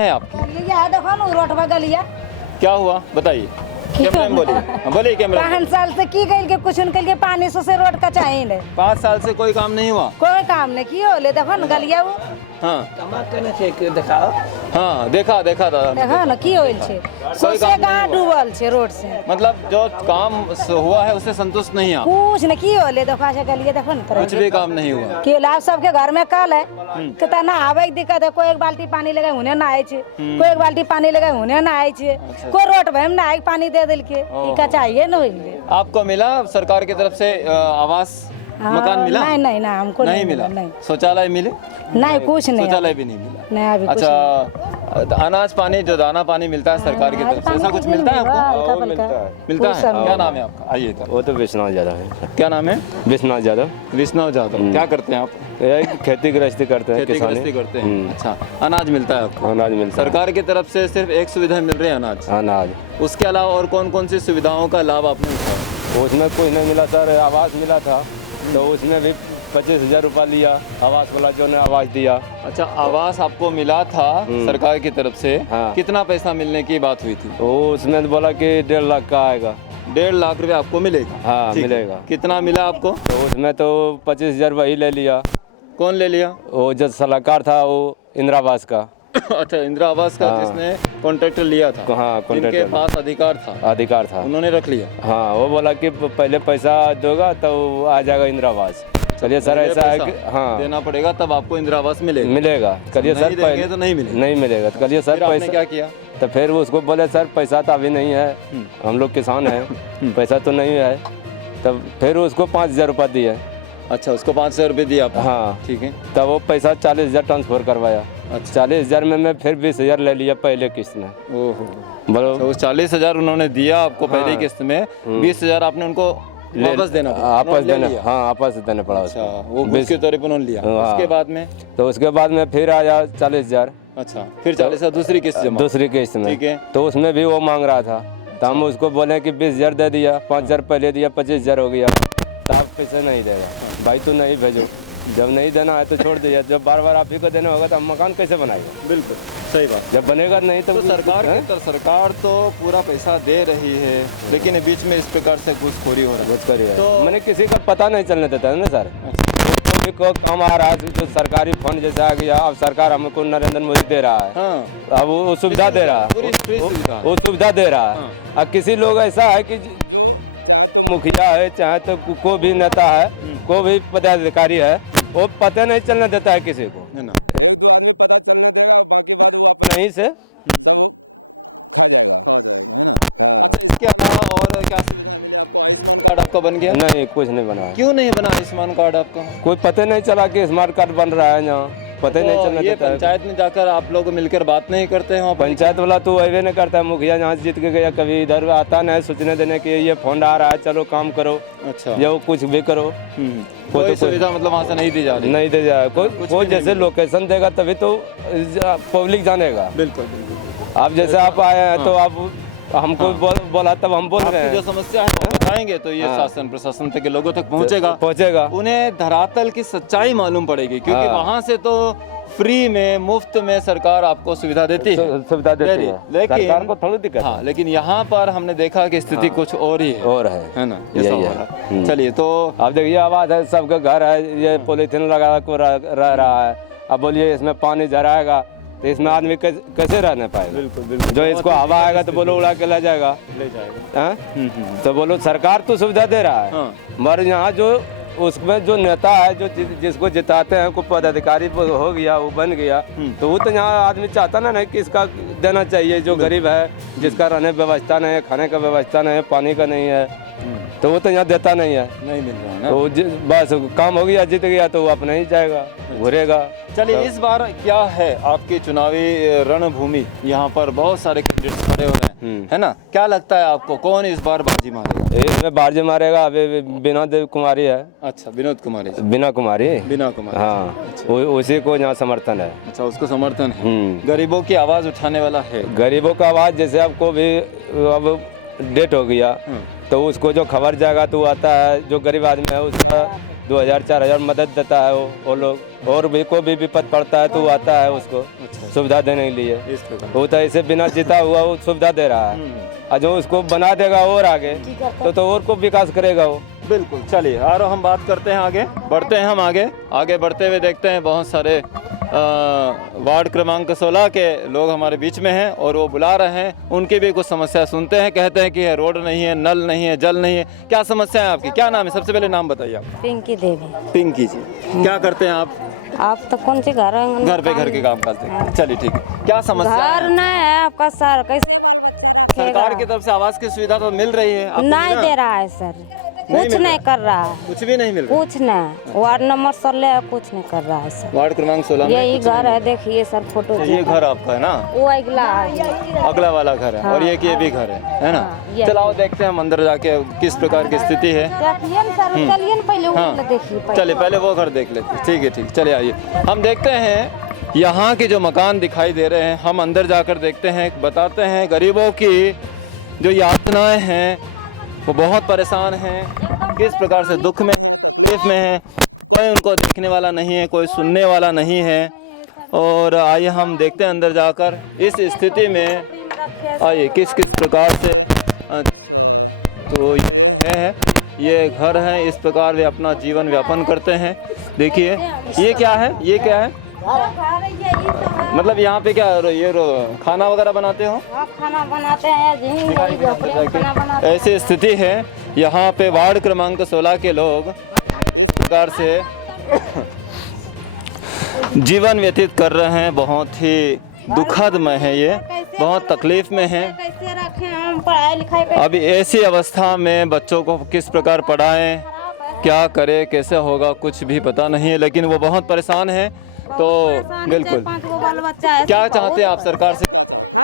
है आपकी? ये देखो ना रोड गलिया क्या हुआ बताइए, कैमरे में बोलिए। बोलिए कैमरे में। 5 साल से की गई के कुछ उनके लिए पानी से रोड का चाहिए नहीं। 5 साल से कोई काम नहीं हुआ। कोई काम नहीं किया ले देखो ना गलिया वो। हाँ देखाओ हाँ देखा दादा, देखो ना की होइल छे सोसे गांव डूबल छे रोड से। मतलब जो काम हुआ है उससे संतुष्ट नहीं आप? कुछ नहीं की होले देखो ऐसे गलिया देखो ना कुछ भी काम नहीं हुआ। कि लाभ सबके घर में कल है कितना आवे के दिक्कत है। कोई एक बाल्टी पानी लगे हुने ना आए छे, कोई एक बाल्टी पानी लगे हुने ना आए छे, कोई रोड में ना आए पानी दे दिल के इका चाहिए न होइले। आपको मिला सरकार की तरफ से आवास मकान मिला? नहीं ना हमको नहीं मिला। नहीं शौचालय मिले? नहीं कुछ नहीं शौचालय भी नहीं मिला। नहीं अभी कुछ अच्छा, अनाज पानी जो दाना पानी मिलता है सरकार की तरफ से, ऐसा कुछ मिलता है आपको? मिलता है। क्या नाम है आपका? आइए इधर। वो तो विश्वनाथ यादव है। क्या नाम है? विश्वनाथ यादव। विष्णु यादव। क्या करते हैं आप? खेती गृहस्थी करते हैं, खेती किसानी गृहस्थी करते हैं। अच्छा, अनाज मिलता है आपको? अनाज मिलता है। सरकार की तरफ से सिर्फ एक सुविधा मिल रही है, अनाज। अनाज। उसके अलावा और कौन कौन सी सुविधाओं का लाभ आपने उठाया? उसमें कुछ नहीं मिला सर, आवास मिला था तो उसमें भी 25,000 रुपया लिया आवास वाला जो ने आवास दिया। अच्छा, आवास आपको मिला था सरकार की तरफ से? हाँ। कितना पैसा मिलने की बात हुई थी? वो उसमें तो बोला कि 1.5 लाख का आएगा। 1.5 लाख रुपए आपको मिलेगा? हाँ ठीक है। मिलेगा। कितना मिला आपको? तो उसमें तो 25,000 वही ले लिया। कौन ले लिया? वो जो सलाहकार था वो इंदिरा आवास का। अच्छा, इंदिरा आवास का हाँ। जिसने कॉन्ट्रैक्टर लिया था? हाँ, जिनके कॉन्ट्रैक्टर पास अधिकार था उन्होंने रख लिया। हाँ, वो बोला कि पहले पैसा दोगा तो आ जाएगा इंदिरा आवास। चलिए सर पहले ऐसा है पैसा कि हाँ देना पड़ेगा तब आपको इंदिरा आवास मिलेगा। चलिए नहीं सर देंगे तो नहीं मिलेगा। नहीं मिलेगा। तो चलिए सर फिर आपने पैसा क्या किया? तो फिर उसको बोले सर पैसा तो अभी नहीं है, हम लोग किसान हैं, पैसा तो नहीं है। तब फिर उसको 5,000 रुपया दिए। अच्छा, उसको 500 रुपये दिया आपने? हाँ ठीक है। तब वो पैसा 40,000 ट्रांसफर करवाया। अच्छा। 40,000 में मैं फिर 20,000 ले लिया पहले किस्त में। ओहो, बोलो तो उस 40,000 उन्होंने दिया आपको पहली हाँ। किस्त में, 20,000 आपने उनको वापस देना पड़ा? आपस उन्होंने ले देना, लिया? हाँ आपस देना पड़ा अच्छा, उसको। वो घूस के तौर पर उन्होंने लिया। हाँ। उसके बाद में? तो उसके बाद में फिर आया 40,000 अच्छा, फिर 40,000 दूसरी किस्त जमा? दूसरी किस्त में। ठीक है। तो उसमें भी वो मांग रहा था तो हम उसको बोले कि 20,000 दे दिया, 5,000 पहले दिया, 25,000 हो गया। तो आप पैसे नहीं देगा भाई, तो नहीं भेजो। जब नहीं देना है तो छोड़ दीजिए। जब बार बार आप ही को देना होगा तो हम मकान कैसे बनाएंगे? बिल्कुल सही बात। जब बनेगा नहीं तो सरकार तो पूरा पैसा दे रही है, लेकिन बीच में इस प्रकार से घूसखोरी हो रही है। तो मैंने किसी का पता नहीं चलने देता है ना सर। को काम आ रहा है जो सरकारी फंड जैसे आ गया, अब सरकार हमको नरेंद्र मोदी दे रहा है। हाँ। अब वो सुविधा दे रहा है, वो सुविधा दे रहा है। अब किसी लोग ऐसा है कि मुखिया है चाहे तो कोई भी नेता है, कोई भी पदाधिकारी है, वो पता नहीं चलने देता है किसी को, है ना? नहीं से क्या और क्या कार्ड आपका बन गया? नहीं, कुछ नहीं बना। क्यों नहीं बना आयुष्मान कार्ड आपका? कोई पता नहीं चला कि स्मार्ट कार्ड बन रहा है यहाँ, पता ही नहीं चलने ये देता है। पंचायत में जाकर आप लोग मिलकर बात नहीं करते हैं? पंचायत वाला तो वही नहीं करता है। मुखिया यहाँ जीत के गया, कभी इधर आता नहीं सूचना देने के ये फंड आ रहा है, चलो काम करो। अच्छा, या कुछ भी करो। कोई सुविधा मतलब वहाँ से नहीं दी जा रही? नहीं दे जाए कोई जैसे लोकेशन देगा तभी तो पब्लिक जानेगा। बिल्कुल बिल्कुल। आप जैसे आप आए हैं तो आप हमको बोला तब हम बोल रहे हैं। जो समस्या है वो बताएंगे तो ये शासन प्रशासन तक के लोगों तक पहुँचेगा। उन्हें धरातल की सच्चाई मालूम पड़ेगी, क्योंकि वहाँ से तो फ्री में मुफ्त में सरकार आपको सुविधा देती है, सुविधा देती है, लेकिन सरकार को थोड़ी दिक्कत। हाँ, लेकिन यहाँ पर हमने देखा कि स्थिति कुछ और ही है। और है ना? यही है। चलिए, तो अब देखिए आवाज है, सबका घर है, ये पॉलीथीन लगा को रह रहा है। अब बोलिए इसमें पानी जराएगा तो इसमें आदमी कैसे रहने पाएगा? बिल्कुल बिल्कुल। जो इसको हवा आएगा तो बोलो उड़ा के ले जाएगा। तो बोलो सरकार तो सुविधा दे रहा है, मगर यहाँ जो उसमें जो नेता है, जो जिसको जिताते हैं, को पदाधिकारी हो गया, वो बन गया, तो वो तो यहाँ आदमी चाहता ना कि इसका देना चाहिए। जो गरीब है, जिसका रहने व्यवस्था नहीं है, खाने का व्यवस्था नहीं है, पानी का नहीं है, तो वो तो यहाँ देता नहीं है, नहीं मिल रहा है ना। तो बस काम हो गया, जीत गया तो वो अपने ही जाएगा, घूरेगा। चलिए, इस बार क्या है आपकी चुनावी रणभूमि? यहाँ पर बहुत सारे कैंडिडेट खड़े हो रहे हैं, है ना? क्या लगता है आपको, कौन इस बार बाजी मारेगा? इसमें बाजी मारेगा अभी विनोद कुमारी है। अच्छा, विनोद कुमारी। बिना कुमारी। हाँ, अच्छा। उसी को यहाँ समर्थन है। अच्छा, उसको समर्थन है। गरीबों की आवाज उठाने वाला है। गरीबों का आवाज, जैसे आपको भी अब डेट हो गया तो उसको जो खबर जाएगा तो आता है, जो गरीब आदमी है उसका 2000-4000 मदद देता है वो लोग। और भी कोई भी विपद पड़ता है तो वो आता है उसको सुविधा देने के लिए। इस प्रकार वो तो ऐसे बिना जीता हुआ वो सुविधा दे रहा है, और जो उसको बना देगा और आगे तो और को विकास करेगा वो। बिल्कुल। चलिए और हम बात करते हैं, आगे बढ़ते हैं। हम आगे बढ़ते हुए देखते हैं बहुत सारे वार्ड क्रमांक 16 के लोग हमारे बीच में हैं और वो बुला रहे हैं, उनकी भी कुछ समस्या सुनते हैं। कहते हैं कि रोड नहीं है, नल नहीं है, जल नहीं है। क्या समस्या है आपकी? क्या नाम है? सबसे पहले नाम बताइए आप। पिंकी देवी। पिंकी जी, क्या करते हैं आप तो कौन सी घर है? घर पे घर के काम करते हैं। चलिए ठीक है, क्या समस्या घर है? नहीं है आपका सर, कैसे सरकार की तरफ से आवास की सुविधा तो मिल रही है आपको? नहीं मिला? दे रहा है सर, नहीं कुछ मिल नहीं रहा? कर रहा है, कुछ भी नहीं मिल रहा? कुछ नहीं। वार्ड नंबर 16 है, कुछ नहीं कर रहा है सर। वार्ड क्रमांक 16 में यही कुछ घर नहीं है, देखिए सर फोटो। मिला? ये घर आपका है ना? वो अगला है। अगला वाला घर है। और ये भी घर है ना? ये। चलाओ देखते हैं हम अंदर जाके किस प्रकार की स्थिति है। देखिए ना सर, चलिए ना पहले वो हाँ। देखिए। चलिए पहले वो घर देख लेते हैं। ठीक है ठीक, चलिए आइए हम देखते हैं यहाँ के जो मकान दिखाई दे रहे हैं। हम अंदर जाकर देखते हैं, बताते हैं गरीबों की जो यातनाएं हैं, वो बहुत परेशान हैं, किस प्रकार से दुख में तकलीफ में हैं। कोई उनको देखने वाला नहीं है, कोई सुनने वाला नहीं है। और आइए हम देखते हैं अंदर जाकर इस स्थिति में आइए किस किस प्रकार से तो ये घर है, इस प्रकार वे अपना जीवन व्यापन करते हैं। देखिए ये क्या है? ये क्या है? मतलब यहाँ पे क्या ये खाना वगैरह बनाते हो? खाना बनाते हैं, खाना बनाते हैं। ऐसी स्थिति है यहाँ पे वार्ड क्रमांक 16 के लोग इस प्रकार से जीवन व्यतीत कर रहे हैं। बहुत ही दुखद में है ये, बहुत तकलीफ में है। कैसे रखें हम पढ़ाई लिखाई? अभी ऐसी अवस्था में बच्चों को किस प्रकार पढ़ाएं, क्या करें, कैसे होगा, कुछ भी पता नहीं है। लेकिन वो बहुत परेशान है। तो बिल्कुल, 5 गो बाल बच्चा है। क्या चाहते हैं आप सरकार से?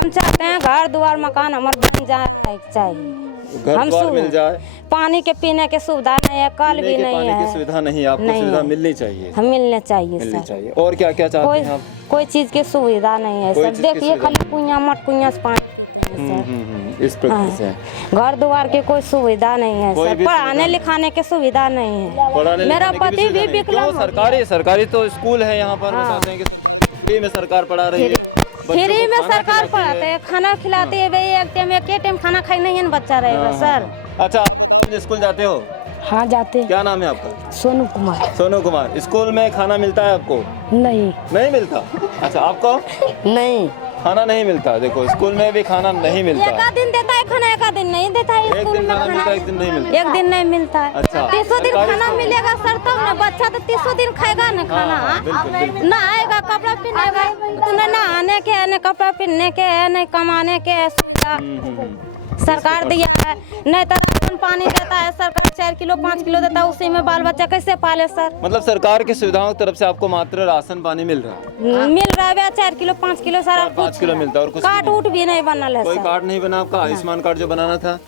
हम चाहते हैं घर द्वार मकान हमारे बन जाए चाहिए। घर हम द्वार मिल जाए, पानी के पीने की सुविधा नहीं है, कल भी नहीं पानी की है। सुविधा नहीं है, आपको नहीं सुविधा है। मिलनी चाहिए। हम मिलने चाहिए मिलनी सर। चाहिए। और क्या क्या चाहते हैं आप? कोई चीज की सुविधा नहीं है कोई सर। चीज़ की देखिए सुविधा खाली कुइयां मट कुइयां से पानी है सर। इस प्रकार से घर द्वार की कोई सुविधा नहीं है कोई सर। भी पढ़ाने लिखाने की सुविधा नहीं है। पढ़ाने मेरा लिखाने की पति सुविधा भी नहीं। विकलांग क्यों? सरकारी तो स्कूल है यहाँ पर। बताते हैं कि फ्री में सरकार पढ़ा रही है, फ्री में सरकार पढ़ाते हैं, खाना खिलाती है। एक टाइम खाना खाई नहीं है ना बच्चा रहेगा सर। अच्छा, स्कूल जाते हो? हाँ जाते। क्या नाम है आपका? सोनू कुमार। सोनू कुमार। स्कूल में खाना मिलता है आपको? नहीं नहीं मिलता। अच्छा, आपको नहीं खाना नहीं मिलता? देखो स्कूल में भी खाना नहीं मिलता। एक दिन देता है खाना, एक दिन नहीं देता है। एक स्कूल दिन में खाना मिलता है, एक दिन नहीं मिलता। एक दिन नहीं मिलता है। अच्छा। 30 दिन सरकारी खाना स्कूल- मिलेगा सर, तब ना बच्चा तो 30 दिन खाएगा ना खाना। बिल्कुल, बिल्कुल। ना आएगा कपड़ा पहनेगा, तो ना नहाने के है, ना कपड़ा पहनने के है, ना कमाने के है। सरकार दिया है, नहीं तो राशन पानी देता है सरकार, 4 किलो 5 किलो देता है, उसी में बाल बच्चा कैसे पाले सर? मतलब सरकार की सुविधाओं की तरफ से आपको मात्र राशन पानी मिल रहा है? मिल रहा है 4 किलो 5 किलो सारा 5 किलो मिलता है और कुछ कार्ड उठ भी नहीं बनल है कोई सर। कार्ड नहीं बना आपका? आयुष्मान कार्ड जो बनाना था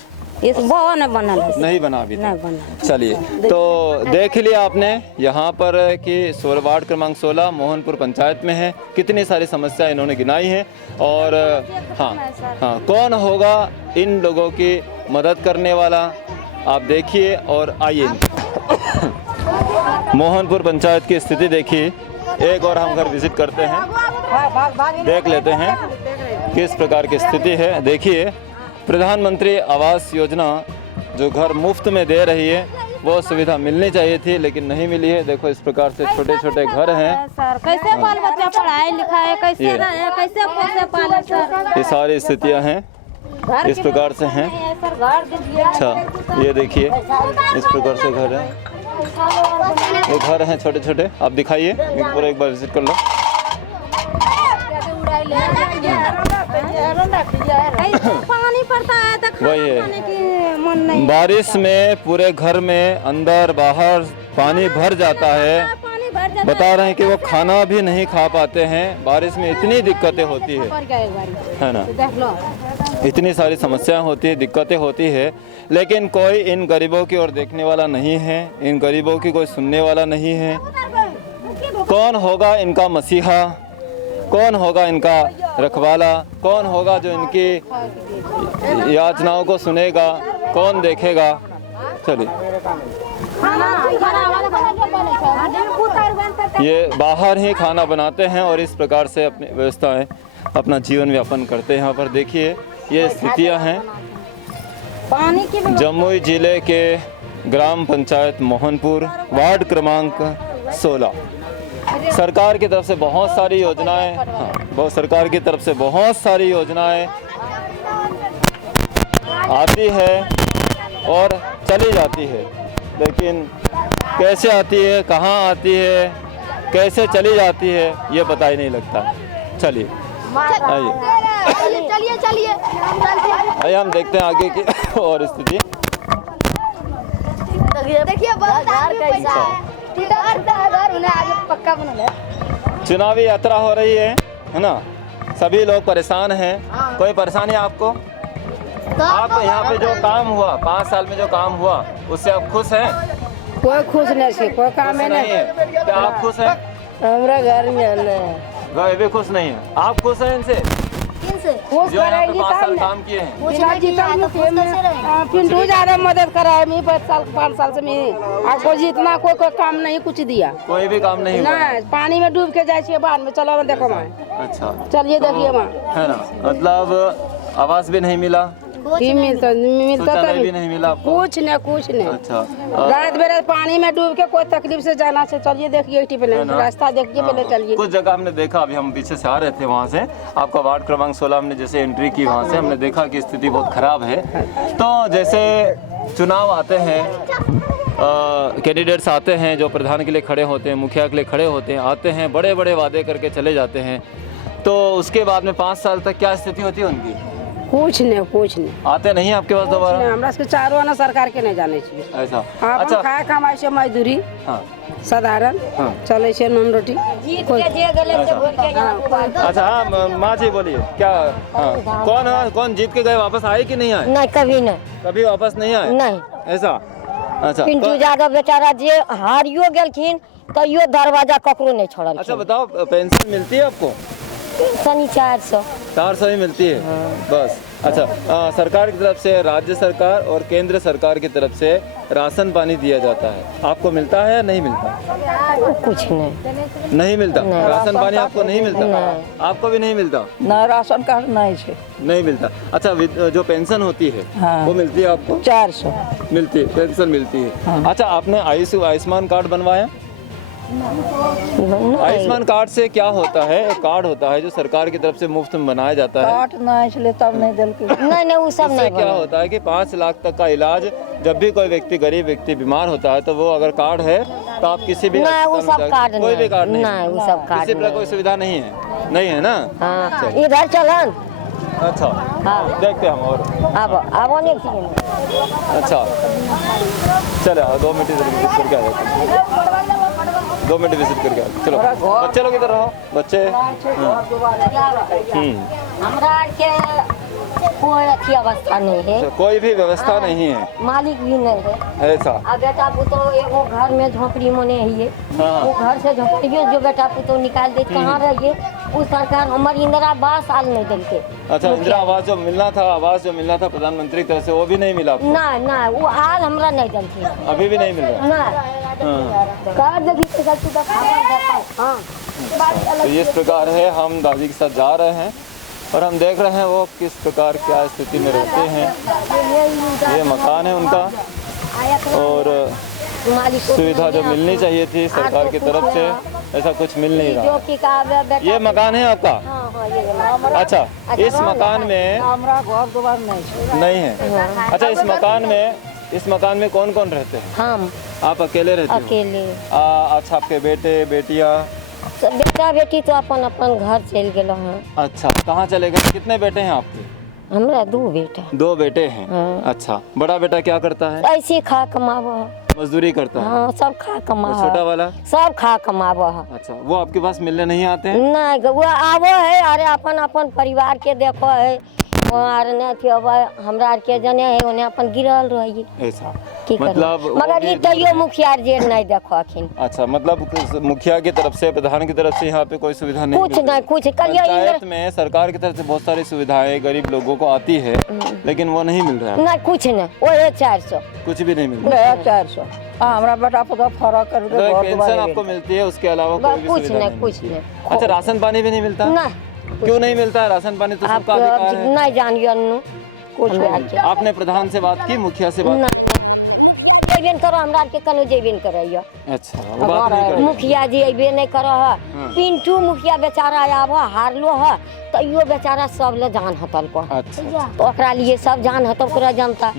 इस वो नहीं बनल है सर। नहीं बना अभी तक। नहीं बनल। चलिए, तो देख लिया आपने यहाँ पर कि वार्ड क्रमांक 16 मोहनपुर पंचायत में है, कितनी सारी समस्या इन्होंने गिनाई है। और हाँ, कौन होगा इन लोगों की मदद करने वाला, आप देखिए और आइए। मोहनपुर पंचायत की स्थिति देखिए। एक और हम घर विजिट करते हैं, देख लेते हैं किस प्रकार की स्थिति है। देखिए, प्रधानमंत्री आवास योजना जो घर मुफ्त में दे रही है, वो सुविधा मिलनी चाहिए थी लेकिन नहीं मिली है। देखो इस प्रकार से छोटे छोटे घर हैं सर। कैसे बाल बच्चा पढ़ाई लिखाई, कैसे रहे, कैसे पोसे पाले सर? ये सारी स्थितियां हैं, इस प्रकार से हैं। सर घर दीजिए। अच्छा, ये देखिए इस प्रकार से घर है, ये घर हैं छोटे छोटे। आप दिखाइए पूरा, एक बार विजिट कर लो। पानी पड़ता है तो वही है। खाने की मन नहीं। बारिश में पूरे घर में अंदर बाहर पानी भर जाता है। पानी भर जाता बता रहे हैं कि वो खाना भी नहीं खा पाते हैं, बारिश में इतनी दिक्कतें होती है ना। इतनी सारी समस्याएं होती है, दिक्कतें होती है, लेकिन कोई इन गरीबों की ओर देखने वाला नहीं है, इन गरीबों की कोई सुनने वाला नहीं है। कौन होगा इनका मसीहा, कौन होगा इनका रखवाला, कौन होगा जो इनकी याचनाओं को सुनेगा, कौन देखेगा? चलिए। ये बाहर ही खाना बनाते हैं और इस प्रकार से अपनी व्यवस्थाएं अपना जीवन यापन करते हैं। यहाँ पर देखिए ये स्थितियाँ हैं पानी की जमुई जिले के ग्राम पंचायत मोहनपुर वार्ड क्रमांक 16। सरकार की तरफ से बहुत सारी योजनाएं, बहुत सरकार की तरफ से बहुत सारी योजनाएं आती है और चली जाती है, लेकिन कैसे आती है, कहाँ आती है, कैसे चली जाती है, ये पता ही नहीं लगता। चलिए आइए हम देखते हैं आगे की और स्थिति। देखिए पक्का बना है। चुनावी यात्रा हो रही है ना, सभी लोग परेशान हैं। कोई परेशानी है आपको? आप यहाँ पे जो काम हुआ 5 साल में जो काम हुआ उससे आप खुश हैं? कोई खुश नहीं है, कोई काम है नहीं है। क्या आप खुश हैं? हमारा घर में है वह भी खुश नहीं है। आप खुश हैं इनसे खुश जो यहाँ पे करेगी 5 साल तब काम किए हैं? पिंटू ज्यादा मदद करा है। मैं 5 साल से मैं आपको जितना कोई काम नहीं कुछ दिया, कोई भी काम नहीं हुआ? ना पानी में डूब के जाए बाद में चलो देखो मैं। अच्छा चलिए देखिए वहाँ है ना, मतलब आवास भी नहीं मिला, मिलता शौचालय भी नहीं मिला आपको? कुछ नहीं। अच्छा रात बेरात पानी में डूब के कोई तकलीफ से जाना से चलिए देखिए रास्ता देखिए पहले चलिए। कुछ जगह हमने देखा, अभी हम पीछे से आ रहे थे वहाँ से, आपका वार्ड क्रमांक 16 हमने जैसे एंट्री की वहाँ से हमने देखा कि स्थिति बहुत खराब है। तो जैसे चुनाव आते हैं, कैंडिडेट्स आते हैं जो प्रधान के लिए खड़े होते हैं, मुखिया के लिए खड़े होते हैं, आते हैं बड़े बड़े वादे करके चले जाते हैं, तो उसके बाद में 5 साल तक क्या स्थिति होती है उनकी? कुछ नहीं आते नहीं आपके पास दोबारा? हमरा से चारों आना सरकार के नहीं जाने चाहिए। ऐसा अच्छा खाए कमाई से मजदूरी हाँ साधारण हाँ। चले से नून रोटी। अच्छा हाँ माँ जी बोलिए क्या? हाँ कौन जीत के गए, वापस आए कि नहीं आए? नहीं कभी नहीं, कभी वापस नहीं आए? नहीं। ऐसा अच्छा पिंटू यादव बेचारा जे हारियो गेलखिन कहियो दरवाजा ककरो नहीं छोड़ल। अच्छा बताओ, पेंशन मिलती है आपको? शनि 400 ही मिलती है बस? अच्छा सरकार की तरफ से, राज्य सरकार और केंद्र सरकार की तरफ से राशन पानी दिया जाता है, आपको मिलता है या नहीं मिलता? कुछ नहीं। नहीं मिलता? नहीं। राशन पानी आपको नहीं मिलता? नहीं। आपको भी नहीं मिलता? ना राशन कार्ड नहीं है, नहीं मिलता। अच्छा जो पेंशन होती है हाँ। वो मिलती है आपको? 400 मिलती है, पेंशन मिलती है। हाँ। अच्छा आपने आयुष्मान कार्ड बनवाया? आयुष्मान कार्ड से क्या होता है? एक कार्ड होता है जो सरकार की तरफ से मुफ्त में बनाया जाता है। कार्ड नहीं इसलिए तब नहीं दिल नहीं वो सब उससे नहीं क्या होता है कि 5 लाख तक का इलाज, जब भी कोई व्यक्ति, गरीब व्यक्ति बीमार होता है तो वो अगर कार्ड है तो आप किसी भी नहीं, वो अस्पताल सब में कार्ड कोई भी कार्ड नहीं, नहीं, वो सब कार्ड किसी प्रकार कोई सुविधा नहीं है, नहीं है ना? हाँ इधर चलन। अच्छा हाँ देखते हैं हम और अब नहीं। अच्छा चले 2 मिनट विजिट करके आ जाते हैं, 2 मिनट विजिट करके आ। चलो बच्चे लोग इधर रहो, बच्चे। हमरा के कोई अच्छी अवस्था नहीं है, कोई भी व्यवस्था नहीं है, मालिक भी नहीं है। ऐसा? अब बेटा पुतो एगो घर में झोपड़ी में नहीं है, हाँ। वो घर से झोपड़ियों जो बेटा पुतो निकाल दे कहाँ रहिए। वो सरकार हमारी इंदिरा आवास आल नहीं दिलके। अच्छा इंदिरा आवास जो मिलना था, आवास जो मिलना था प्रधानमंत्री की तरफ से, वो भी नहीं मिला आपको? ना वो आल हमरा नहीं दिलखिन, अभी भी नहीं मिल रहा? ना हाँ। कर देगी तो गलती का हाँ। तो इस प्रकार है, हम दादी के साथ जा रहे हैं और हम देख रहे हैं वो किस प्रकार क्या स्थिति में रहते हैं। ये मकान है उनका और सुविधा जो मिलनी चाहिए थी सरकार की तरफ से, ऐसा कुछ मिल नहीं रहा। ये मकान है आपका? अच्छा इस मकान में नहीं है? अच्छा इस मकान में कौन कौन रहते हैं? हम आप अकेले रहते हो? अकेले। अच्छा आपके बेटे बेटियाँ? बेटा बेटी तो अपन घर चल गए हैं। अच्छा कहाँ चले गए? कितने बेटे हैं आपके? हमरा 2 बेटा। 2 बेटे हैं? हाँ। अच्छा बड़ा बेटा क्या करता है? ऐसे खा कमावा। मजदूरी करता है? हाँ सब खा और कमावा। छोटा वाला? सब खा कमावा। अच्छा वो आपके पास मिलने नहीं आते हैं? नहीं वो आवो है, अरे अपन परिवार के देखो है, और नहीं थी अब हमरा के जने है उन्हें अपन गिरल रहिए। ऐसा की करू? मतलब मगर वो ई तैयो मुखिया जेर नहीं देखो अखिन अच्छा, मतलब मुखिया की तरफ से, प्रधान की तरफ से यहाँ पे कोई सुविधा नहीं कुछ मिल रही। नहीं कुछ कहियो पंचायत में सरकार की तरफ से बहुत सारी सुविधाएं गरीब लोगों को आती है, लेकिन वो नहीं मिल रहा है, नहीं कुछ नहीं ओहे 400 कुछ भी नहीं मिल रहा है। 400 हमारा बेटा पुता फरक कर तो पेंशन आपको मिलती है, उसके अलावा कोई भी कुछ सुविधा नहीं नहीं कुछ मिलती है। नहीं अच्छा, राशन पानी भी नहीं मिलता? नहीं क्यों नहीं मिलता है? राशन पानी तो सबका आप अधिकार है। नहीं जानियो नु कुछ आपने प्रधान से बात की, मुखिया से बात? जेबेन करो हमरा के कनो जेबेन करैया अच्छा, वो बात नहीं कर मुखिया जी अइबे नहीं करो है पिंटू मुखिया बेचारा आब हारलो है तैयो बेचारा सब ले जान हतल को अच्छा, तो ओकरा लिए सब जान हतल करे जनता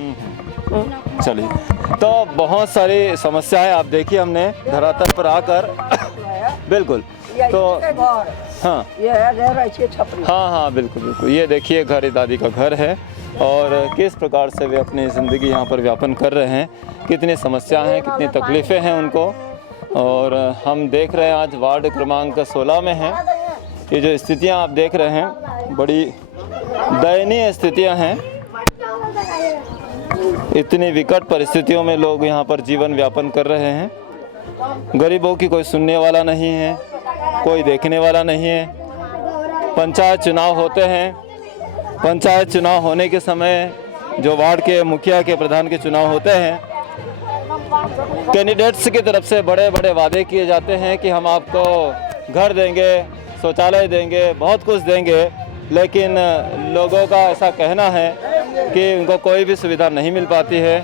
चलिए। तो बहुत सारी समस्याएं आप देखिए हमने धरातल पर आकर बिल्कुल। तो हाँ हाँ बिल्कुल बिल्कुल, ये देखिए घर दादी का घर है और किस प्रकार से वे अपनी ज़िंदगी यहाँ पर व्यापन कर रहे हैं, कितनी समस्याएं हैं, कितनी तकलीफ़ें हैं उनको। और हम देख रहे हैं आज वार्ड क्रमांक 16 में हैं। ये जो स्थितियाँ आप देख रहे हैं बड़ी दयनीय स्थितियाँ हैं। इतनी विकट परिस्थितियों में लोग यहाँ पर जीवन व्यापन कर रहे हैं। गरीबों की कोई सुनने वाला नहीं है, कोई देखने वाला नहीं है। पंचायत चुनाव होते हैं, पंचायत चुनाव होने के समय जो वार्ड के मुखिया के प्रधान के चुनाव होते हैं, कैंडिडेट्स की तरफ से बड़े बड़े वादे किए जाते हैं कि हम आपको घर देंगे, शौचालय देंगे, बहुत कुछ देंगे, लेकिन लोगों का ऐसा कहना है कि उनको कोई भी सुविधा नहीं मिल पाती है।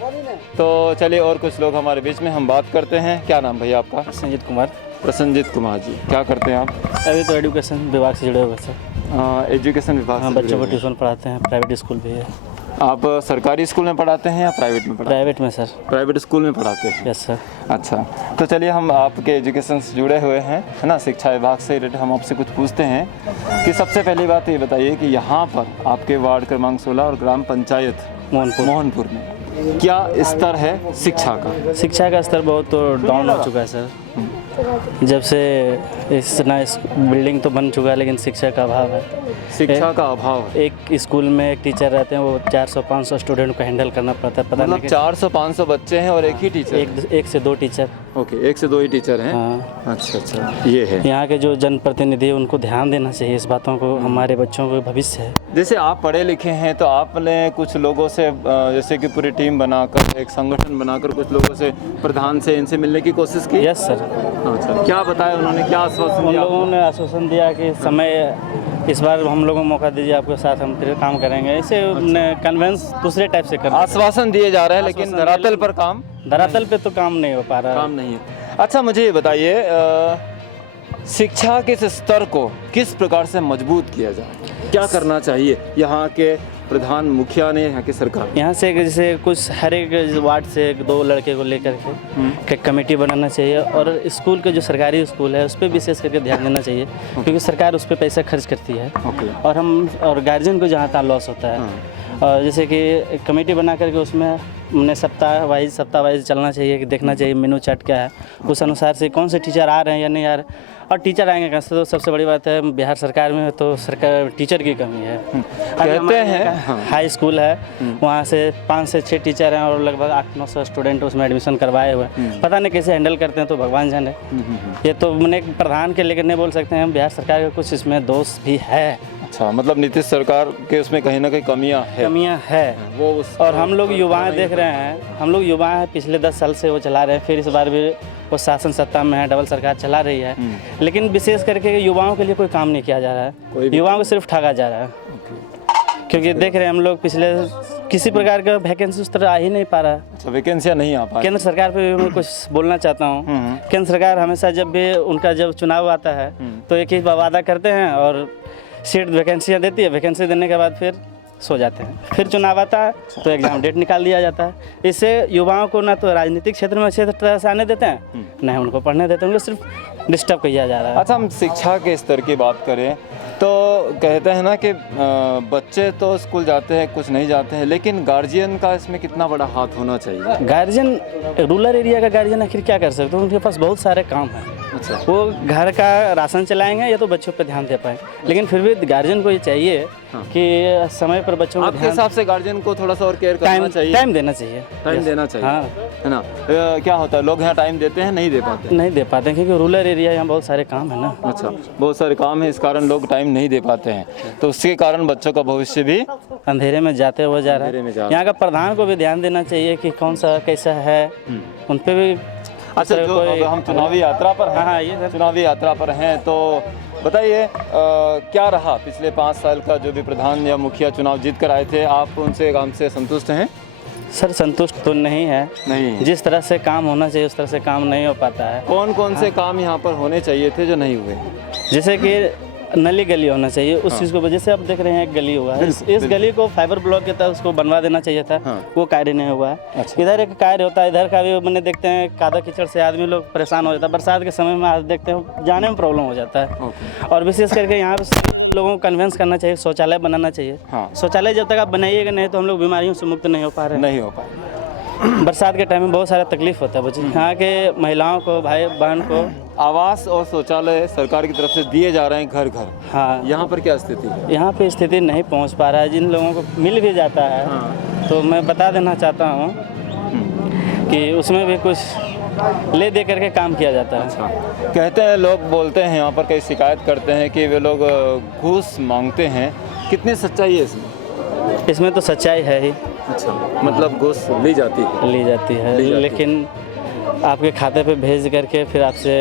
तो चलिए और कुछ लोग हमारे बीच में, हम बात करते हैं। क्या नाम भैया आपका? संजीत कुमार। प्रसन्नजीत कुमार जी, क्या करते हैं आप? अभी तो एजुकेशन विभाग से जुड़े हुए सर। एजुकेशन विभाग हाँ, से बच्चों जुड़े को हुए ट्यूशन पढ़ाते हैं, प्राइवेट स्कूल भी है। हैं। आप सरकारी स्कूल में पढ़ाते हैं या प्राइवेट में पढ़ाते प्राइवेट में सर। हैं? प्राइवेट स्कूल में पढ़ाते हैं। Yes sir. अच्छा, तो चलिए हम आपके एजुकेशन से जुड़े हुए हैं, है ना, शिक्षा विभाग से रिलेटेड हम आपसे कुछ पूछते हैं कि सबसे पहली बात ये बताइए कि यहाँ पर आपके वार्ड क्रमांक 16 और ग्राम पंचायत मोहनपुर में क्या स्तर है शिक्षा का? शिक्षा का स्तर बहुत तो डाउन हो चुका है सर। जब से इस बिल्डिंग तो बन चुका है, लेकिन शिक्षा का अभाव है। शिक्षा का अभाव है। एक स्कूल में एक टीचर रहते हैं, वो 400-500 स्टूडेंट को हैंडल करना पड़ता है। पता मतलब नहीं 400-500 बच्चे हैं और एक ही टीचर? एक से दो टीचर। ओके, 1 से 2 ही टीचर हैं। हाँ। अच्छा अच्छा, ये है। यहाँ के जो जनप्रतिनिधि है उनको ध्यान देना चाहिए इस बातों को, हमारे बच्चों को भविष्य है। जैसे आप पढ़े लिखे हैं तो आपने कुछ लोगों से जैसे कि पूरी टीम बनाकर, एक संगठन बनाकर कुछ लोगों से, प्रधान से, इनसे मिलने की कोशिश की? Yes sir. अच्छा, क्या बताया उन्होंने, क्या आश्वासन उन दिया? लोगों ने आश्वासन दिया कि समय इस बार हम लोगों को मौका दीजिए, आपके साथ हम फिर काम करेंगे। ऐसे कन्वेंस दूसरे टाइप से कर आश्वासन दिए जा रहे हैं, लेकिन आश्वासन धरातल पर काम धरातल पे तो काम नहीं हो पा रहा। काम नहीं है। अच्छा, मुझे ये बताइए शिक्षा के इस स्तर को किस प्रकार से मजबूत किया जाए, क्या करना चाहिए यहाँ के प्रधान, मुखिया ने, यहाँ की सरकार? यहाँ से जैसे कुछ हर एक वार्ड से 2 लड़के को लेकर के कमेटी बनाना चाहिए, और स्कूल के जो सरकारी स्कूल है उस पर विशेष करके ध्यान देना चाहिए, क्योंकि सरकार उस पर पैसा खर्च करती है। और गार्जियन को जहाँ तहाँ लॉस होता है। और जैसे कि कमेटी बना करके उसमें हमने सप्ताह वाइज चलना चाहिए, कि देखना चाहिए मेनू चार्ट क्या है, उस अनुसार से कौन से टीचर आ रहे हैं या नहीं आ रहे। और टीचर आएंगे कैसे, तो सबसे बड़ी बात है बिहार सरकार में तो सरकार टीचर की कमी है। कहते हैं हाई स्कूल है, वहाँ से 5 से 6 टीचर हैं और लगभग 800-900 स्टूडेंट उसमें एडमिशन करवाए हुए हैं। पता नहीं कैसे हैंडल करते हैं, तो भगवान जाने। ये तो मैंने प्रधान के लेकर नहीं बोल सकते हैं, बिहार सरकार का कुछ इसमें दोष भी है। अच्छा, मतलब नीतीश सरकार के उसमें कहीं ना कहीं कमियां है वो और हम लोग युवाएं देख रहे हैं, हम लोग युवा हैं, पिछले 10 साल से वो चला रहे हैं, फिर इस बार भी वो शासन सत्ता में है, डबल सरकार चला रही है, लेकिन विशेष करके युवाओं के लिए कोई काम नहीं किया जा रहा है। युवाओं को सिर्फ ठगा जा रहा है, क्योंकि देख रहे हैं हम लोग पिछले किसी प्रकार का वैकेंसी उस तरह आ ही नहीं पा रहा है। अच्छा, वैकेंसियाँ नहीं आ पा रही। केंद्र सरकार पे भी मैं कुछ बोलना चाहता हूँ। केंद्र सरकार हमेशा जब भी उनका जब चुनाव आता है तो एक ही वादा करते हैं और सीट वैकेंसियाँ देती है, वैकेंसी देने के बाद फिर सो जाते हैं, फिर चुनाव आता है तो एग्जाम डेट निकाल दिया जाता है। इससे युवाओं को ना तो राजनीतिक क्षेत्र में अच्छे तरह से आने देते हैं, न उनको पढ़ने देते हैं, उनको सिर्फ डिस्टर्ब किया जा रहा है। अच्छा, हम शिक्षा के स्तर की बात करें तो कहते हैं ना कि बच्चे तो स्कूल जाते हैं, कुछ नहीं जाते हैं, लेकिन गार्जियन का इसमें कितना बड़ा हाथ होना चाहिए? गार्जियन, रूरल एरिया का गार्जियन आखिर क्या कर सकते हैं, उनके पास बहुत सारे काम हैं। अच्छा। वो घर का राशन चलाएंगे या तो बच्चों पे ध्यान दे पाए, लेकिन फिर भी गार्जियन को ये चाहिए कि समय पर बच्चों को आपके हिसाब से गार्जियन को थोड़ा सा और केयर करना चाहिए, टाइम देना चाहिए। टाइम देना चाहिए, हाँ। है ना। क्या होता है, लोग यहाँ टाइम देते हैं, नहीं दे पाते? नहीं दे पाते हैं क्योंकि रूरल एरिया यहाँ बहुत सारे काम है ना। अच्छा, बहुत सारे काम है, इस कारण लोग टाइम नहीं दे पाते हैं, तो उसके कारण बच्चों का भविष्य भी अंधेरे में जाते हुए जा रहा अंधेरे में जा है। रहा यहाँ का प्रधान को भी ध्यान देना चाहिए कि कौन सा कैसा है, उन पे भी। अच्छा, जो अब हम चुनावी यात्रा पर हैं, हाँ, ये चुनावी यात्रा पर हैं, तो बताइए क्या रहा पिछले 5 साल का, जो भी प्रधान या मुखिया चुनाव जीत कर आए थे, आप उनसे काम से संतुष्ट हैं? सर संतुष्ट तो नहीं है, नहीं। जिस तरह से काम होना चाहिए उस तरह से काम नहीं हो पाता है। कौन कौन से काम यहाँ पर होने चाहिए थे जो नहीं हुए? जैसे कि नली गली होना चाहिए, उस चीज़ को वजह से आप देख रहे हैं एक गली हुआ है, इस गली को फाइबर ब्लॉक के तहत उसको बनवा देना चाहिए था, वो कार्य नहीं हुआ है। अच्छा। इधर एक कार्य होता है, इधर का भी मैंने देखते हैं कादा कीचड़ से आदमी लोग परेशान हो जाता है, बरसात के समय में आज देखते हैं जाने में प्रॉब्लम हो जाता है। और विशेष करके यहाँ पर लोगों को कन्विंस करना चाहिए, शौचालय बनाना चाहिए। शौचालय जब तक आप बनाइएगा नहीं तो हम लोग बीमारियों से मुक्त नहीं हो पा रहे हैं। नहीं हो पाए। बरसात के टाइम में बहुत सारा तकलीफ होता है बच्चे, यहाँ के महिलाओं को, भाई बहन को। आवास और शौचालय सरकार की तरफ से दिए जा रहे हैं घर घर, हाँ, यहाँ पर क्या स्थिति है? यहाँ पे स्थिति नहीं पहुँच पा रहा है, जिन लोगों को मिल भी जाता है तो मैं बता देना चाहता हूँ कि उसमें भी कुछ ले दे करके काम किया जाता है। अच्छा, कहते हैं लोग, बोलते हैं यहाँ पर, कई शिकायत करते हैं कि वे लोग घूस मांगते हैं, कितनी सच्चाई है इसमें? इसमें तो सच्चाई है ही। अच्छा, मतलब घूस ली जाती है? ली जाती है, लेकिन आपके खाते पे भेज करके फिर आपसे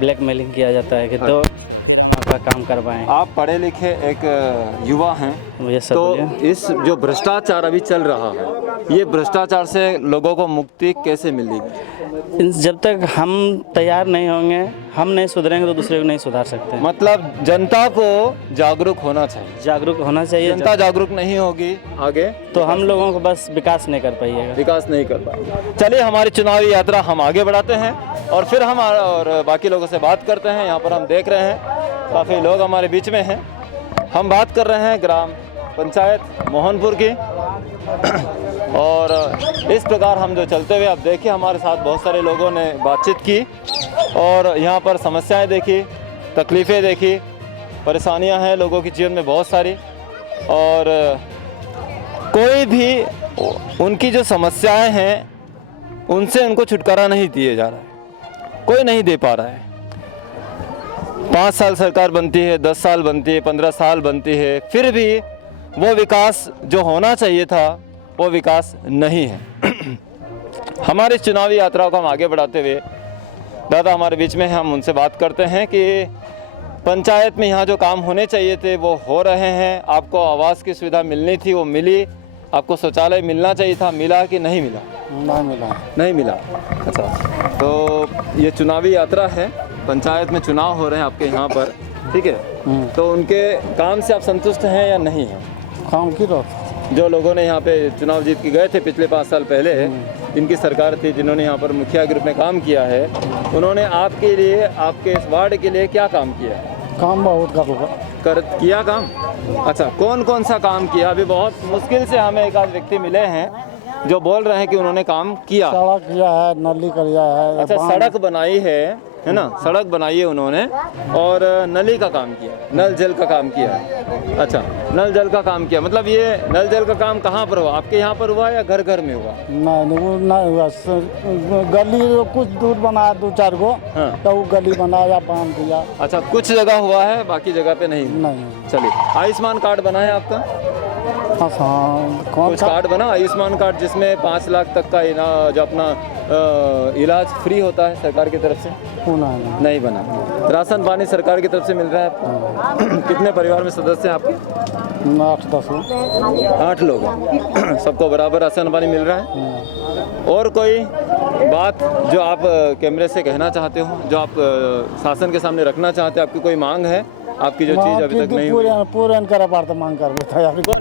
ब्लैकमेलिंग किया जाता है कि तो आपका काम करवाएं। आप पढ़े लिखे एक युवा हैं, मुझे सब तो इस जो भ्रष्टाचार अभी चल रहा है, ये भ्रष्टाचार से लोगों को मुक्ति कैसे मिलेगी? जब तक हम तैयार नहीं होंगे, हम नहीं सुधरेंगे तो दूसरे को नहीं सुधार सकते हैं। मतलब जनता को जागरूक होना चाहिए, जागरूक होना चाहिए। जनता जागरूक नहीं होगी आगे तो हम लोगों को बस विकास नहीं कर पाइएगा, विकास नहीं कर पाएगा। चलिए, हमारी चुनावी यात्रा हम आगे बढ़ाते हैं और फिर हम और बाकी लोगों से बात करते हैं। यहाँ पर हम देख रहे हैं काफ़ी लोग हमारे बीच में हैं। हम बात कर रहे हैं ग्राम पंचायत मोहनपुर की, और इस प्रकार हम जो चलते हुए, आप देखिए हमारे साथ बहुत सारे लोगों ने बातचीत की और यहाँ पर समस्याएं देखी, तकलीफ़ें देखी, परेशानियां हैं लोगों के जीवन में बहुत सारी, और कोई भी उनकी जो समस्याएं हैं उनसे उनको छुटकारा नहीं दिए जा रहा है, कोई नहीं दे पा रहा है। 5 साल सरकार बनती है, 10 साल बनती है, 15 साल बनती है, फिर भी वो विकास जो होना चाहिए था वो विकास नहीं है। हमारी चुनावी यात्रा को हम आगे बढ़ाते हुए, दादा हमारे बीच में हैं, हम उनसे बात करते हैं कि पंचायत में यहाँ जो काम होने चाहिए थे वो हो रहे हैं। आपको आवास की सुविधा मिलनी थी, वो मिली। आपको शौचालय मिलना चाहिए था, मिला कि नहीं मिला? नहीं मिला। नहीं मिला। अच्छा, तो ये चुनावी यात्रा है, पंचायत में चुनाव हो रहे हैं आपके यहाँ पर, ठीक है, तो उनके काम से आप संतुष्ट हैं या नहीं हैं? काम की तो जो लोगों ने यहाँ पे चुनाव जीत के गए थे पिछले 5 साल पहले, इनकी सरकार थी जिन्होंने यहाँ पर मुखिया के रूप में काम किया है, उन्होंने आपके लिए, आपके इस वार्ड के लिए क्या काम किया है? काम बहुत किया काम? अच्छा, कौन कौन सा काम किया? अभी बहुत मुश्किल से हमें एक आध व्यक्ति मिले हैं जो बोल रहे हैं कि उन्होंने काम किया। सड़क किया है, नली किया है। अच्छा, सड़क बनाई है ना, सड़क बनाई है उन्होंने, और नली का काम किया, नल जल का काम किया। अच्छा, नल जल का काम किया, मतलब ये नल जल का काम कहाँ पर हुआ? आपके यहाँ पर हुआ या घर घर में हुआ? नहीं, वो नहीं हुआ। गली कुछ दूर बनाया 2-4 गो, तो वो गली बनाया, बांध दिया। अच्छा, कुछ जगह हुआ है, बाकी जगह पे नहीं? नहीं। चलिए, आयुष्मान कार्ड बना है आपका? हाँ, कुछ कार्ड बना आयुष्मान कार्ड, जिसमें 5 लाख तक का जो अपना इलाज फ्री होता है सरकार की तरफ से? नहीं बना। राशन पानी सरकार की तरफ से मिल रहा है आपको? कितने परिवार में सदस्य हैं आपके? 8-10 लोग। 8 लोग हैं। सबको बराबर राशन पानी मिल रहा है? और कोई बात जो आप कैमरे से कहना चाहते हो, जो आप शासन के सामने रखना चाहते हो? आपकी कोई मांग है, आपकी जो चीज़ अभी तक नहीं हुई? पूरे करा पार मांग कर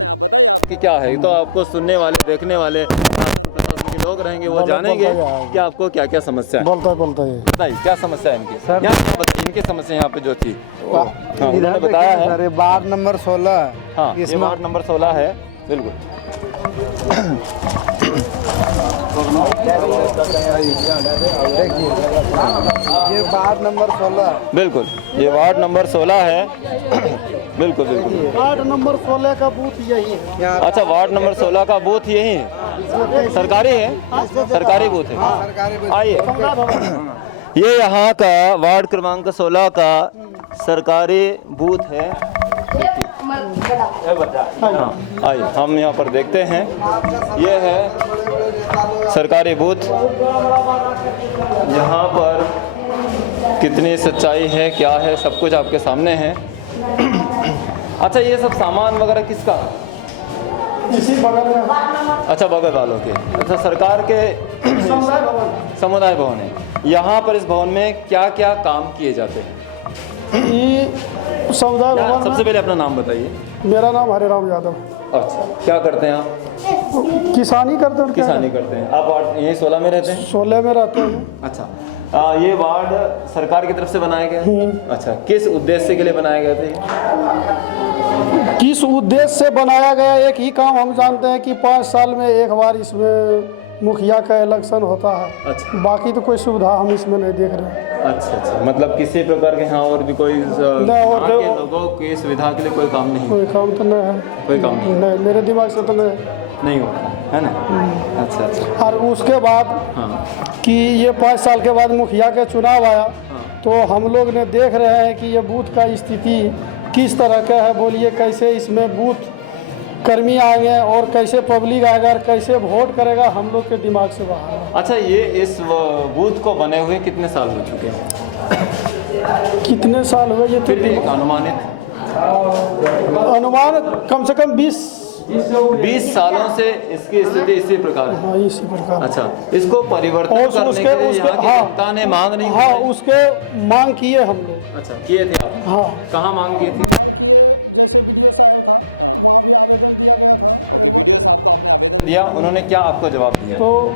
कि क्या है, तो आपको सुनने वाले, देखने वाले प्रशासन के लोग रहेंगे, वो जानेंगे कि आपको क्या क्या समस्या है। बोलता है। बताइए क्या समस्या है इनकी? इनकी समस्या यहाँ पे जो थी, हाँ, उन्होंने बताया है। Ward number 16। हाँ, ये वार्ड नंबर 16 है, बिल्कुल। ये वार्ड नंबर 16। बिल्कुल, ये वार्ड नंबर 16 है। बिल्कुल बिल्कुल, वार्ड नंबर 16 का बूथ यही है। अच्छा, वार्ड नंबर 16 का बूथ यही है, सरकारी है, सरकारी बूथ है। आइए, ये यहाँ का वार्ड क्रमांक 16 का सरकारी बूथ है। हाँ, आइए हम यहाँ पर देखते हैं, ये है सरकारी बूथ। यहाँ पर कितनी सच्चाई है, क्या है, सब कुछ आपके सामने है। अच्छा, ये सब सामान वगैरह किसका? इसी बगल में। अच्छा, बगल वालों के। अच्छा, सरकार के समुदाय भवन है। यहाँ पर इस भवन में क्या क्या काम किए जाते हैं? ये समुदाय भवन। सबसे पहले अपना नाम बताइए। मेरा नाम हरिराम यादव। अच्छा, क्या करते हैं आप? किसानी करते हैं। किसानी करते हैं। आप वार्ड यही 16 में रहते हैं? 16 में रहते हैं। अच्छा, ये वार्ड सरकार की तरफ से बनाया गया है? अच्छा, किस उद्देश्य के लिए बनाया गया था? किस उद्देश्य से बनाया गया, एक ही काम हम जानते हैं कि 5 साल में एक बार इसमें मुखिया का इलेक्शन होता है। अच्छा, बाकी तो कोई सुविधा हम इसमें नहीं देख रहे हैं। अच्छा अच्छा, मतलब किसी प्रकार के यहाँ और भी कोई यहाँ के लोगों की सुविधा के लिए कोई काम नहीं? कोई काम तो नहीं है। कोई काम नहीं, मेरे दिमाग से तो नहीं हो है ना। अच्छा अच्छा। और उसके बाद हाँ, कि ये 5 साल के बाद मुखिया के चुनाव आया, तो हम लोग ने देख रहे हैं कि ये बूथ का स्थिति किस तरह का है। बोलिए कैसे इसमें बूथ कर्मी आएंगे और कैसे पब्लिक आएगा और कैसे वोट करेगा, हम लोग के दिमाग से बाहर है। अच्छा, ये इस बूथ को बने हुए कितने साल हो चुके हैं? कितने साल हुए ये? फिर भी एक अनुमानित अनुमान कम से कम 20 सालों से इसकी स्थिति इसी प्रकार है। हाँ, इसी प्रकार। अच्छा, इसको परिवर्तन करने के लिए यहाँ की जनता ने मांग नहीं की? हाँ, उसके मांग किए हम लोग। अच्छा, किए थे आप? हाँ। कहाँ मांग किए थे? दिया, उन्होंने क्या आपको जवाब दिया? तो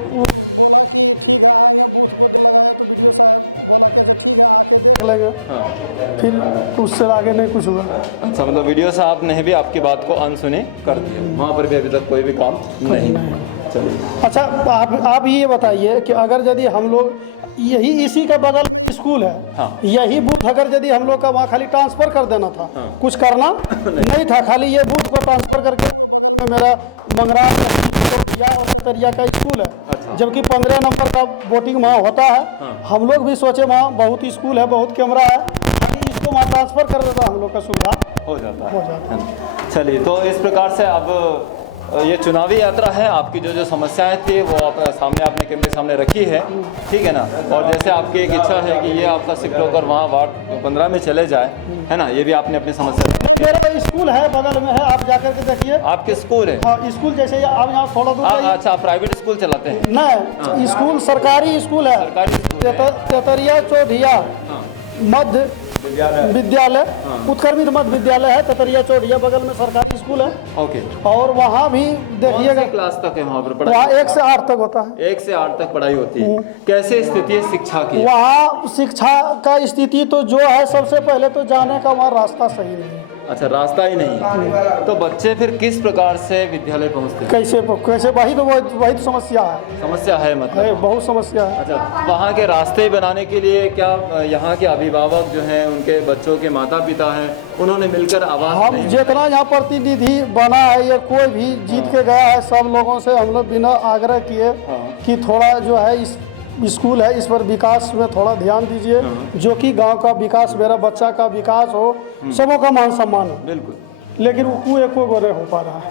हाँ। फिर उससे आगे नहीं कुछ हुआ। अच्छा, मतलब वीडियो साहब ने भी आपकी बात को अनसुनी कर दिया, वहाँ पर भी अभी तक कोई भी काम नहीं। चलिए, अच्छा, आप ये बताइए कि अगर यदि हम लोग यही इसी का बगल स्कूल है, हाँ। यही बूथ अगर यदि हम लोग का वहाँ खाली ट्रांसफर कर देना था, कुछ करना नहीं था, खाली ये बूथ को ट्रांसफर करके मेरा मंगरा और तरिया का स्कूल है। अच्छा। जबकि 15 नंबर का वोटिंग वहाँ होता है। हम लोग भी सोचे वहाँ बहुत स्कूल है, बहुत कैमरा है, इसको वहाँ ट्रांसफर कर देता, हम लोग का सुविधा हो जाता है। चलिए, तो इस प्रकार से अब ये चुनावी यात्रा है, आपकी जो समस्याएं थी वो आप सामने आपने कैमरे सामने रखी है, ठीक है ना। और जैसे आपकी एक इच्छा है कि ये आपका शिफ्ट होकर वहाँ वार्ड 15 में चले जाए, है ना, ये भी आपने अपनी समस्या। मेरा स्कूल है बगल में है, आप जाकर के देखिए। आपके स्कूल है? हाँ, स्कूल जैसे आप यहाँ थोड़ा दूर। अच्छा, आप प्राइवेट स्कूल चलाते हैं? नहीं, स्कूल सरकारी स्कूल है। तेतरिया चौधिया मध्य विद्यालय, उत्क्रमित मध्य विद्यालय है, तेतरिया चौधिया बगल में सरकारी स्कूल है। ओके। और वहाँ भी देखिएगा, क्लास तक है वहाँ पर पढ़ाई? वहाँ 1 से 8 तक होता है। 1 से 8 तक पढ़ाई होती है। कैसे स्थिति है शिक्षा की? वहाँ शिक्षा का स्थिति तो जो है, सबसे पहले तो जाने का वहाँ रास्ता सही नहीं है। अच्छा, रास्ता ही नहीं है, तो बच्चे फिर किस प्रकार से विद्यालय पहुँचते हैं? कैसे वही तो समस्या है। समस्या है, मतलब बहुत समस्या है। अच्छा, वहाँ के रास्ते बनाने के लिए क्या यहाँ के अभिभावक जो हैं, उनके बच्चों के माता पिता हैं, उन्होंने मिलकर आवाज? हम जितना यहाँ प्रतिनिधि बना है, ये कोई भी जीत के गया है, सब लोगों से हम लोग बिना आग्रह किए कि थोड़ा जो है इस स्कूल है, इस पर विकास में थोड़ा ध्यान दीजिए, जो कि गांव का विकास, मेरा बच्चा का विकास हो, सबों का मान सम्मान हो। बिल्कुल। लेकिन वो एक हो नहीं हो पा रहा है,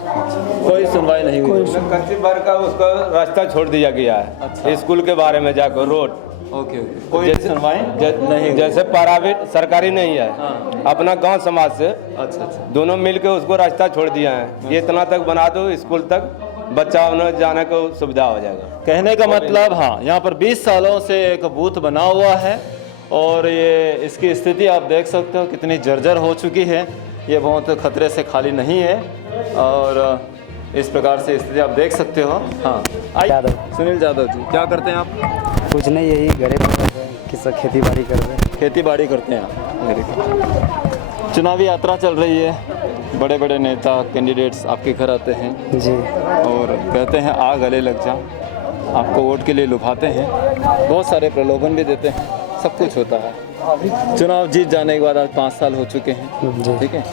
कोई सुनवाई नहीं हुई। कच्ची बार का उसका रास्ता छोड़ दिया गया है। अच्छा। स्कूल के बारे में जाकर रोड। ओके, कोई सुनवाई नहीं। जैसे प्राइवेट सरकारी नहीं है, अपना गांव समाज से अच्छा दोनों मिलकर उसको रास्ता छोड़ दिया है। ये इतना तक बना दो, स्कूल तक बच्चा उन्हें जाने को सुविधा हो जाएगा। कहने का मतलब, हाँ, यहाँ पर 20 सालों से एक बूथ बना हुआ है और ये इसकी स्थिति आप देख सकते हो कितनी जर्जर हो चुकी है। ये बहुत खतरे से खाली नहीं है और इस प्रकार से स्थिति आप देख सकते हो। हाँ, यादव, सुनील यादव जी, क्या करते हैं आप? कुछ नहीं, यही घरे किस खेती बाड़ी कर रहे हैं। खेती बाड़ी करते हैं आप? चुनावी यात्रा चल रही है, बड़े बड़े नेता कैंडिडेट्स आपके घर आते हैं जी, और कहते हैं आ गले लग जा, आपको वोट के लिए लुभाते हैं, बहुत सारे प्रलोभन भी देते हैं, सब कुछ होता है। चुनाव जीत जाने के बाद आज 5 साल हो चुके हैं, ठीक है,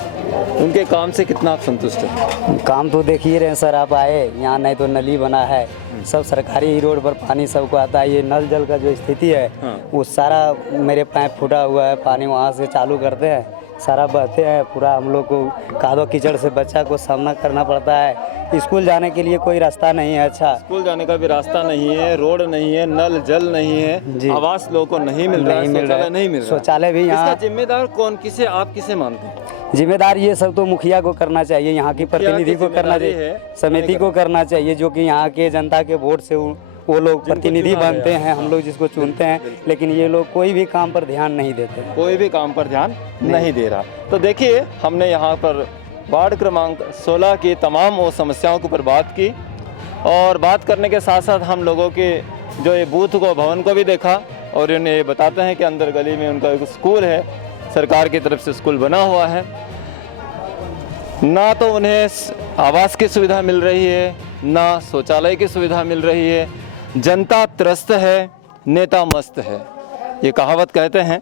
उनके काम से कितना आप संतुष्ट हैं? काम तो देख ही रहे हैं सर, आप आए यहाँ, नहीं तो नली बना है, सब सरकारी ही रोड पर पानी सबको आता है। ये नल जल का जो स्थिति है वो सारा मेरे पाइप फूटा हुआ है, पानी वहाँ से चालू करते हैं, सारा बहते हैं, पूरा हम लोग को कादो कीचड़ से बच्चा को सामना करना पड़ता है। स्कूल जाने के लिए कोई रास्ता नहीं है, अच्छा स्कूल जाने का भी रास्ता नहीं है, रोड नहीं है, नल जल नहीं है, आवास लोगों को नहीं मिल रहा है, शौचालय नहीं मिल रहा। शौचालय भी यहाँ। इसका जिम्मेदार कौन, किसे आप किसे मानते हैं? जिम्मेदार ये सब तो मुखिया को करना चाहिए, यहाँ की प्रतिनिधि को करना चाहिए, समिति को करना चाहिए, जो कि यहाँ के जनता के वोट से वो लोग प्रतिनिधि बनते हैं, हम लोग जिसको चुनते हैं, लेकिन ये लोग कोई भी काम पर ध्यान नहीं देते, कोई भी काम पर ध्यान नहीं दे रहा। तो देखिए, हमने यहाँ पर वार्ड क्रमांक 16 की तमाम वो समस्याओं के ऊपर बात की, और बात करने के साथ साथ हम लोगों के जो ये बूथ को, भवन को भी देखा, और उन्हें ये बताते हैं कि अंदर गली में उनका एक स्कूल है, सरकार की तरफ से स्कूल बना हुआ है, ना तो उन्हें आवास की सुविधा मिल रही है, ना शौचालय की सुविधा मिल रही है, जनता त्रस्त है, नेता मस्त है, ये कहावत कहते हैं।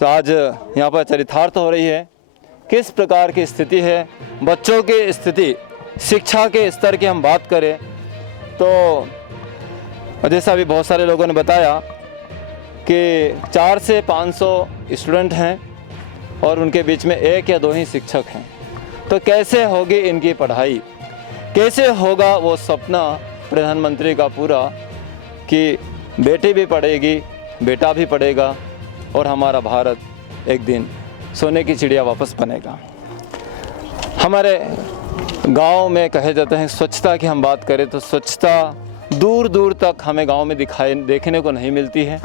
तो आज यहाँ पर चरितार्थ हो रही है, किस प्रकार की स्थिति है, बच्चों की स्थिति, शिक्षा के स्तर की हम बात करें तो जैसा भी बहुत सारे लोगों ने बताया कि 400 से 500 स्टूडेंट हैं और उनके बीच में 1 या 2 ही शिक्षक हैं। तो कैसे होगी इनकी पढ़ाई, कैसे होगा वो सपना प्रधानमंत्री का पूरा कि बेटी भी पढ़ेगी, बेटा भी पढ़ेगा और हमारा भारत एक दिन सोने की चिड़िया वापस बनेगा। हमारे गांव में कहे जाते हैं, स्वच्छता की हम बात करें तो स्वच्छता दूर दूर तक हमें गांव में देखने को नहीं मिलती है,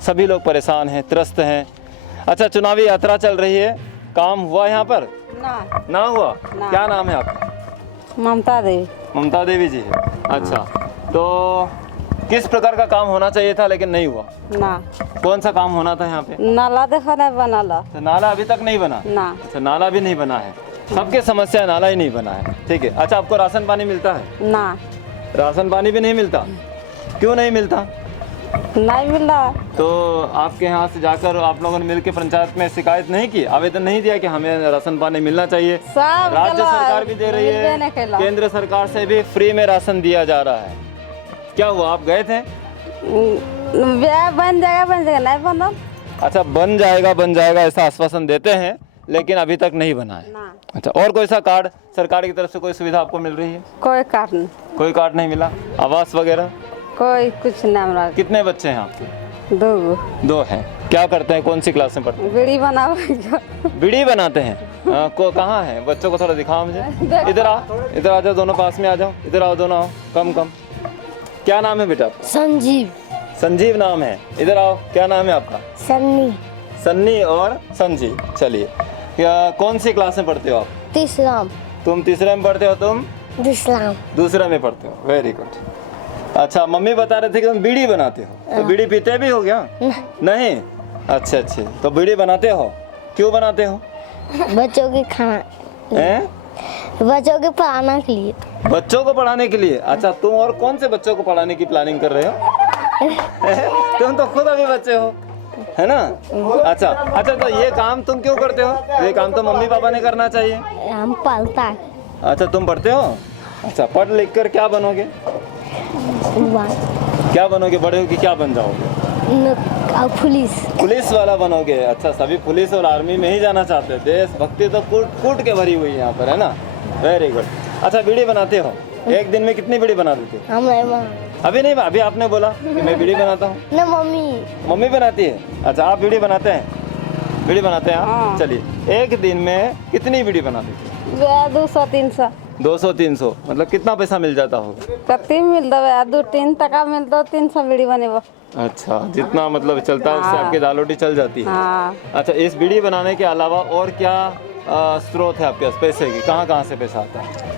सभी लोग परेशान हैं, त्रस्त हैं। अच्छा, चुनावी यात्रा चल रही है, काम हुआ यहाँ पर? ना हुआ। क्या नाम है आपका? ममता देवी। ममता देवी जी है। अच्छा, तो किस प्रकार का काम होना चाहिए था लेकिन नहीं हुआ? ना। कौन सा काम होना था यहाँ पे? नाला देखो नहीं बना ला। तो नाला अभी तक नहीं बना? ना। अच्छा, नाला भी नहीं बना है, सबके समस्या नाला ही नहीं बना है, ठीक है। अच्छा, आपको राशन पानी मिलता है? ना। राशन पानी भी नहीं मिलता? क्यों नहीं मिलता? नहीं मिल रहा। तो आपके यहाँ से जाकर आप लोगों ने मिलकर पंचायत में शिकायत नहीं की, आवेदन नहीं दिया कि हमें राशन पानी मिलना चाहिए? राज्य सरकार भी दे रही है, केंद्र सरकार से भी फ्री में राशन दिया जा रहा है। क्या हुआ, आप गए थे? बन जाएगा नहीं बना। अच्छा, बन जाएगा ऐसा आश्वासन देते हैं, लेकिन अभी तक नहीं बना है। अच्छा, और कोई सा कार्ड सरकार की तरफ से कोई सुविधा आपको मिल रही है? कोई कार्ड नहीं। कोई कार्ड नहीं मिला? आवास वगैरह कोई कुछ नहीं मिला। कितने बच्चे हैं आपके? 2 हैं। क्या करते हैं, कौन सी क्लास में पढ़ते हैं? बीड़ी बनाओ। बीड़ी बनाते हैं? कहाँ है? बच्चों को थोड़ा दिखाओ मुझे। इधर आ जाओ, दोनों पास में आ जाओ, इधर आओ, दोनों आओ, कम। क्या नाम है बेटा? संजीव नाम है। इधर आओ, क्या नाम है आपका? सन्नी और संजीव। चलिए, कौन सी क्लास में पढ़ते हो आप? तीसरा। तुम तीसरे में पढ़ते हो, तुम दूसरा में पढ़ते हो, वेरी गुड। अच्छा, मम्मी बता रहे थे कि तुम बीड़ी बनाते हो, तो बीड़ी पीते भी हो क्या? नहीं। अच्छा, तो बीड़ी बनाते हो, क्यों बनाते हो? बच्चों के खाना, बच्चों के पढ़ाने के लिए। बच्चों को पढ़ाने के लिए? अच्छा, तुम और कौन से बच्चों को पढ़ाने की प्लानिंग कर रहे हो? तुम तो खुद अभी बच्चे हो, है ना? अच्छा, तो ये काम तुम क्यों करते हो? ये काम तो मम्मी पापा ने करना चाहिए। हम पढ़ता है। अच्छा, तुम पढ़ते हो? अच्छा, पढ़ लिख कर क्या बनोगे? क्या बनोगे? बड़े हो कि क्या बन जाओगे? पुलिस वाला बनोगे? अच्छा, सभी पुलिस और आर्मी में ही जाना चाहते हैं। देशभक्ति तो कूट के भरी हुई है यहाँ पर, है ना? Very good. अच्छा, बीड़ी बनाते हो? एक दिन में कितनी बीड़ी बना देते हो? हम अभी नहीं, अभी आपने बोला कि मैं बीड़ी बनाता हूँ। ना, मम्मी बनाती है। अच्छा, आप बीड़ी बनाते हैं? बीड़ी बनाते हैं आप? चलिए, एक दिन में कितनी बीड़ी बना देते हैं? 200-300। 200-300 मतलब कितना पैसा मिल जाता होगा? कति मिलता है? 2-3 टका मिलता, 300 बीड़ी बनेबो। अच्छा, जितना मतलब चलता है उससे आपकी दाल रोटी चल जाती है। अच्छा, इस बीड़ी बनाने के अलावा और क्या स्रोत है आपके पास पैसे की? कहाँ से पैसा आता है?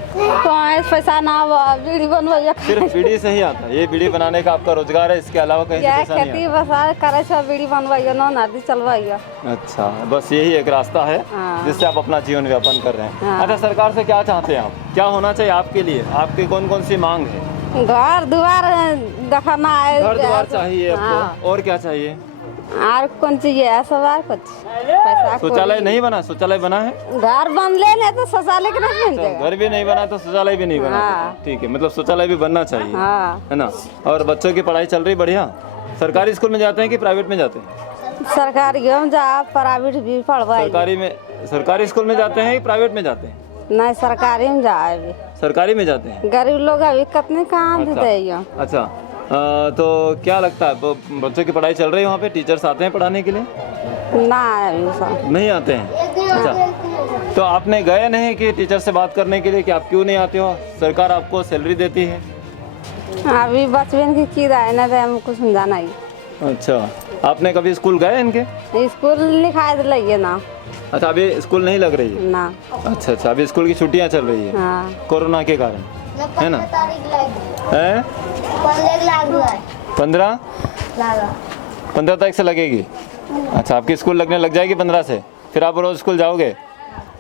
पैसा ना, बीड़ी बनवाइए। सिर्फ बीड़ी से ही आता है? ये बीड़ी बनाने का आपका रोजगार है, इसके अलावा कहीं से पैसा नहीं आता? बीड़ी बनवाइए, नदी चलवाइए। अच्छा, बस यही एक रास्ता है जिससे आप अपना जीवन व्यापन कर रहे हैं। अच्छा, सरकार से क्या चाहते हैं आप? क्या होना चाहिए आपके लिए? आपकी कौन सी मांग है? घर द्वार दखाना है घर द्वार चाहिए आपको, और क्या चाहिए? और कौन चाहिए है सब और कुछ पैसा शौचालय नहीं बना? शौचालय बना है? घर बन ले तो शौचालय के नहीं बन जाएगा। घर भी नहीं बना तो शौचालय भी नहीं बना। हाँ। ठीक है, मतलब शौचालय भी बनना चाहिए, हाँ। है ना? और बच्चों की पढ़ाई चल रही बढ़िया? सरकारी स्कूल में जाते हैं कि प्राइवेट में जाते हैं? सरकारी हम जा प्राइवेट भी पढ़वाई। सरकारी स्कूल में जाते हैं कि प्राइवेट में जाते हैं? नहीं सरकारी में जाए अभी। सरकारी में जाते हैं। गरीब लोग अभी कितने कहाँ देते हैं। अच्छा, तो क्या लगता है बच्चों की पढ़ाई चल रही है वहाँ पे? टीचर्स आते हैं पढ़ाने के लिए? ना अभी सब नहीं आते हैं। अच्छा, तो आपने गए नहीं कि टीचर से बात करने के लिए कि आप क्यों नहीं आते हो? सरकार आपको सैलरी देती है। अभी बचपन की किराया ना दे हमको समझाना ही। अच्छा, आपने कभी स्कूल गए इनके? स्कूल लिखा दिलाइए ना। अच्छा, अभी स्कूल नहीं लग रही है ना। अच्छा, अभी स्कूल की छुट्टियां चल रही है हाँ। कोरोना के कारण, है ना? है 15 तारीख से लगेगी। अच्छा, आपकी स्कूल लगने लग जाएगी 15 से, फिर आप रोज स्कूल जाओगे?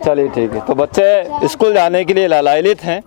चलिए ठीक है। तो बच्चे स्कूल जाने के लिए लालायित हैं।